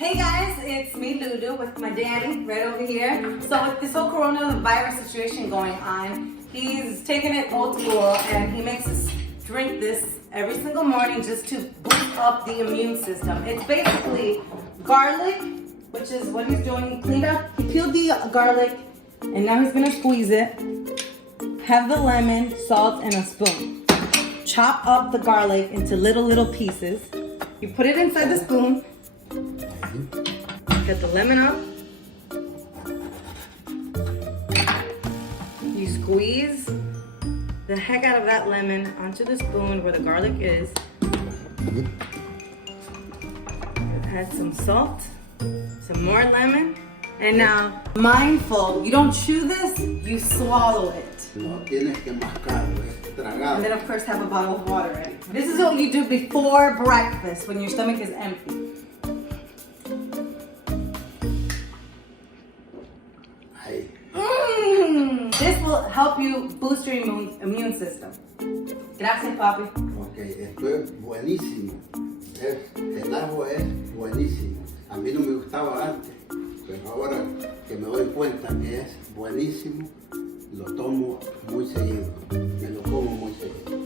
Hey guys, it's me Lulu with my daddy right over here. So with this whole coronavirus situation going on, he's taking it old school and he makes us drink this every single morning just to boost up the immune system. It's basically garlic, which is what he's doing. He cleaned up, he peeled the garlic and now he's gonna squeeze it. Have the lemon, salt, and a spoon. Chop up the garlic into little pieces. You put it inside the spoon. Get the lemon up. You squeeze the heck out of that lemon onto the spoon where the garlic is. Add some salt, some more lemon, and now, mindful, you don't chew this, you swallow it. No, tienes que mascarlo, es tragado. And then of course have a bottle of water ready. This is what you do before breakfast when your stomach is empty. This will help you boost your immune system. Gracias, papi. Ok, esto es buenísimo. El ajo es buenísimo. A mí no me gustaba antes, pero ahora que me doy cuenta que es buenísimo, lo tomo muy seguido. Me lo como muy seguido.